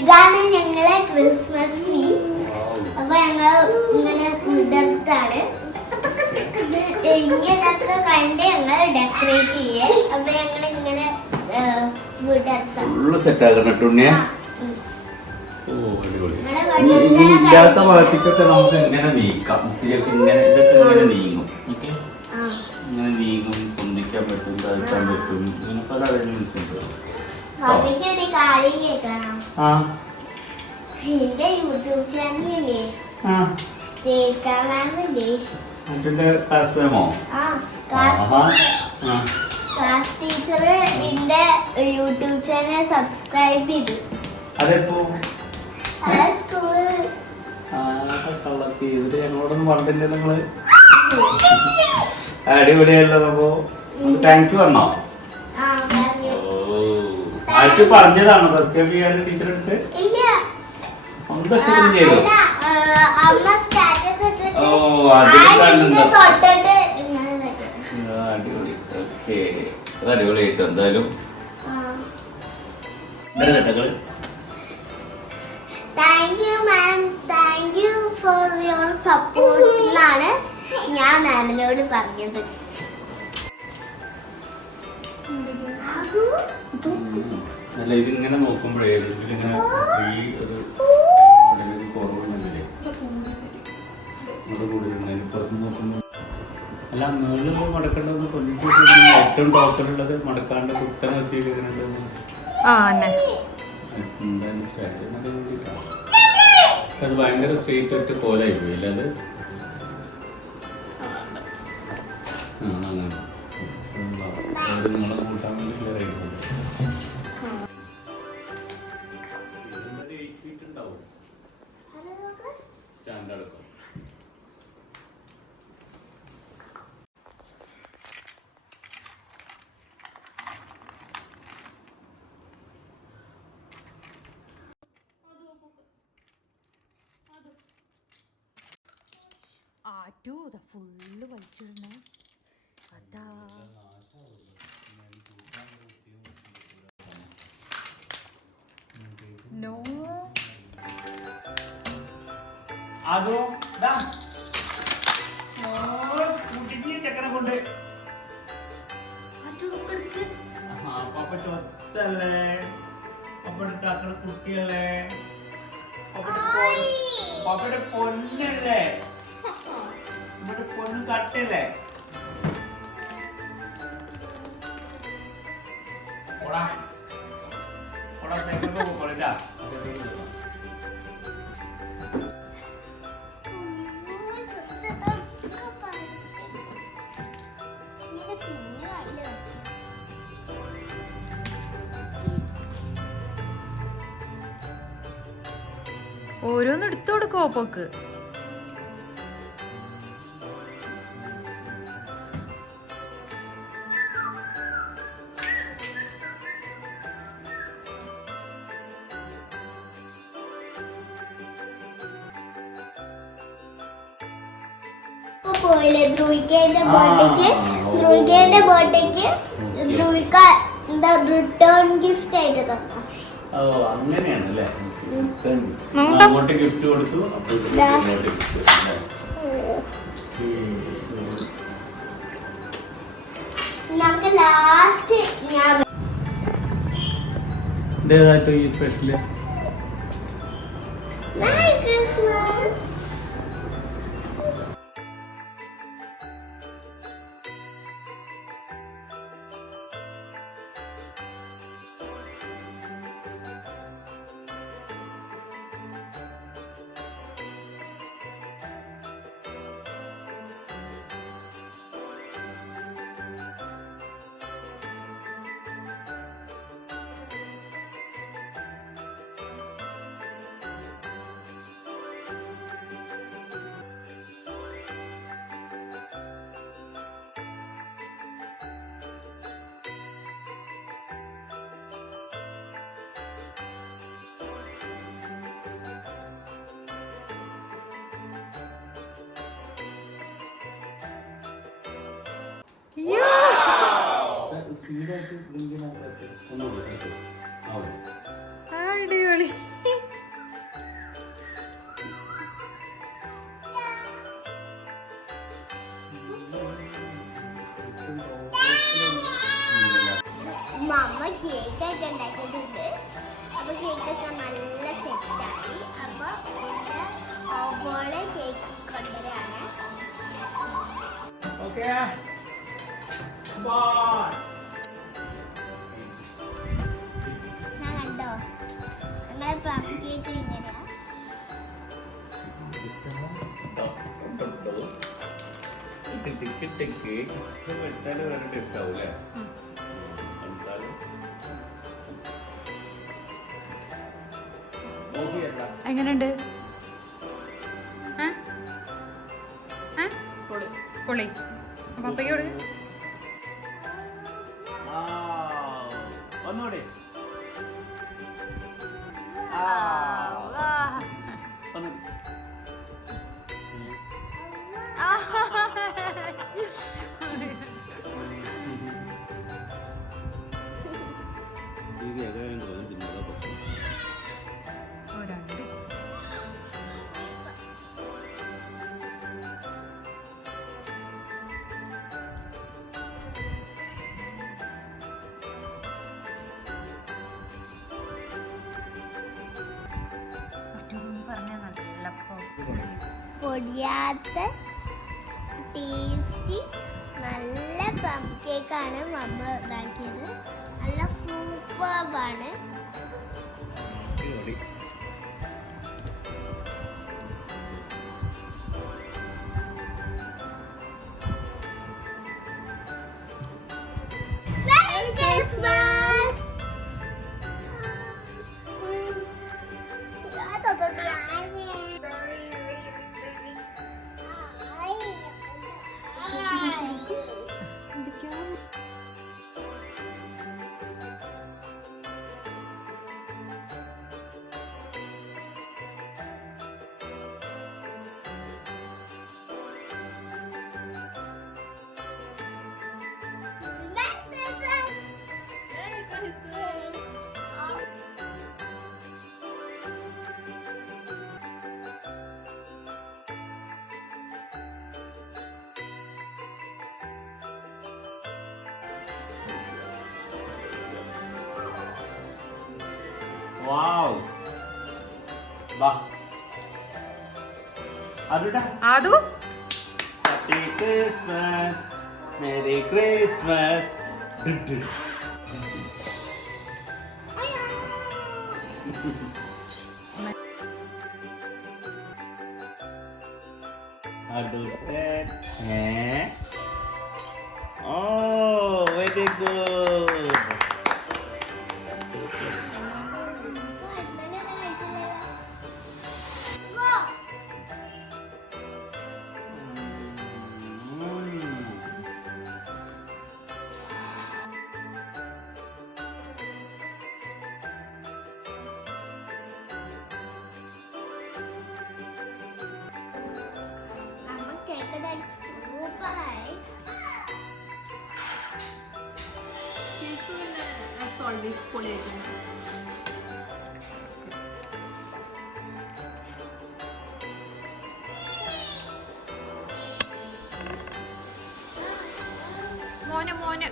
ഇതാണ് ഞങ്ങളെ Christmas tree. അപ്പൊ ഞങ്ങള് ഇങ്ങനെ വിടർത്താണ് ഇങ്ങനൊക്കെ കണ്ട് ഞങ്ങൾ ഡെക്കറേറ്റ് ചെയ്യേ. അപ്പൊ ഞങ്ങൾ ഇങ്ങനെ ഇല്ലാത്ത ഭാഗത്തേക്കൊക്കെ നമുക്ക് ഇങ്ങനെ നീക്കാം. ഇങ്ങനെ ഇതൊക്കെ ഇങ്ങനെ നീങ്ങും. ഇങ്ങനെ നീങ്ങും, പൊന്തിക്കാൻ പറ്റും, തളിക്കാൻ പറ്റും. ഇങ്ങനെ പല അറേഞ്ച്മെന്റ്സ് ഉണ്ട്. എന്റെ യൂട്യൂബ് ചാനലില്ലേ ക്ലാസ് ടീച്ചർ എന്റെ യൂട്യൂബ് ചാനൽ സബ്സ്ക്രൈബ് ചെയ്തു. ഞങ്ങളോടൊന്നും പറഞ്ഞില്ല നിങ്ങള്. അടിപൊളിയല്ലോ. അപ്പോ താങ്ക്സ് പറഞ്ഞോ? ആർക്ക് പറഞ്ഞതാണോ സബ്സ്ക്രൈബ് ചെയ്യാൻ ടീച്ചർ എടുത്ത്? ചെയ്തു. ഓ അതിന് അടിപൊളി. ഓക്കെ, അത് അടിപൊളിയായിട്ട് എന്തായാലും thank you ma'am, thank you for your support എന്നാണ് ഞാൻ മാമിനോട് പറഞ്ഞത്. അല്ല, ഇതിങ്ങനെ നോക്കുമ്പോഴേ ഇതിലിങ്ങനെ ഒരു കുറവുണ്ടെങ്കിലേ പുറത്ത് നോക്കുമ്പോൾ അല്ല മുകളിൽ പോയി മടക്കേണ്ടതെന്ന് പൊന്നിച്ച് ഏറ്റവും ടോപ്പിലുള്ളത് മടക്കാണ്ട് കുത്തനെ എത്തിയിട്ട് ഇങ്ങനെ എന്തായാലും സ്റ്റാൻഡ് അത് ഭയങ്കര സ്ട്രീറ്റ് ഇട്ട് പോലായി പോയി അല്ലേ അത്. അങ്ങനെ നിങ്ങളെ കൂട്ടാൻ വേണ്ടി ക്ലിയർ ആയിട്ട് ഉണ്ടാവും സ്റ്റാൻഡ് അടക്കം. ആറ്റു ഫുള്ള് വലിച്ചിടണേ. അതാ നോ അതോ ചക്കനെ കൊണ്ട് പപ്പ ചൊത്തല്ലേ, പപ്പയുടെ ചക്കന കുട്ടിയല്ലേ, പപ്പയുടെ പൊന്നല്ലേ, നമ്മുടെ പൊന്ന് കട്ടല്ലേ. ഓരോന്ന് എടുത്തു കൊടുക്കോ പോക്ക്. പോയില്ലേ ധ്രുവിക്കേന്റെ ബർത്ത്ഡേക്ക് ധ്രുവിക്ക എന്താ റിട്ടേൺ ഗിഫ്റ്റ് ആയിട്ട് തന്നു. ഓ അങ്ങനെയാണല്ലേ. അങ്ങോട്ട് ഗിഫ്റ്റ് കൊടുത്തു. നമുക്ക് ലാസ്റ്റ് ഞാൻ ഈ സ്പെഷ്യല് മെറി ക്രിസ്മസ്. സ്പീഡായിട്ട് ഒന്നുകൂടി ആവും. അടിപൊളി. മമ്മ കേക്കൊക്കെ ഉണ്ടാക്കിയിട്ടുണ്ട്. അപ്പൊ കേക്കൊക്കെ നല്ല സെറ്റായി. അപ്പൊ ഓപ്പോള് കേക്ക് കൊണ്ടുവരാണ്. Okay. Bye. ഞാൻ കണ്ടോ ഞങ്ങളെ പ്ലം കേക്ക് ഇങ്ങനെയാ. വെച്ചാല് വേറെ ടേസ്റ്റ് ആവൂലേ? എങ്ങനെയുണ്ട്? പൊളി. പപ്പയ്ക്ക് കൊടുക്ക. ഒന്നുകൂടെ പൊടിയാത്ത ടേസ്റ്റി നല്ല പ്ലം കേക്കാണ് മമ്മ ഇതാക്കിയത്. നല്ല സൂപ്പറാണ്. Wow. Bah. Aduda. Adu. Happy Christmas. Merry Christmas. Aduda. Oh, very good. സൂപ്പറായി. മോനെ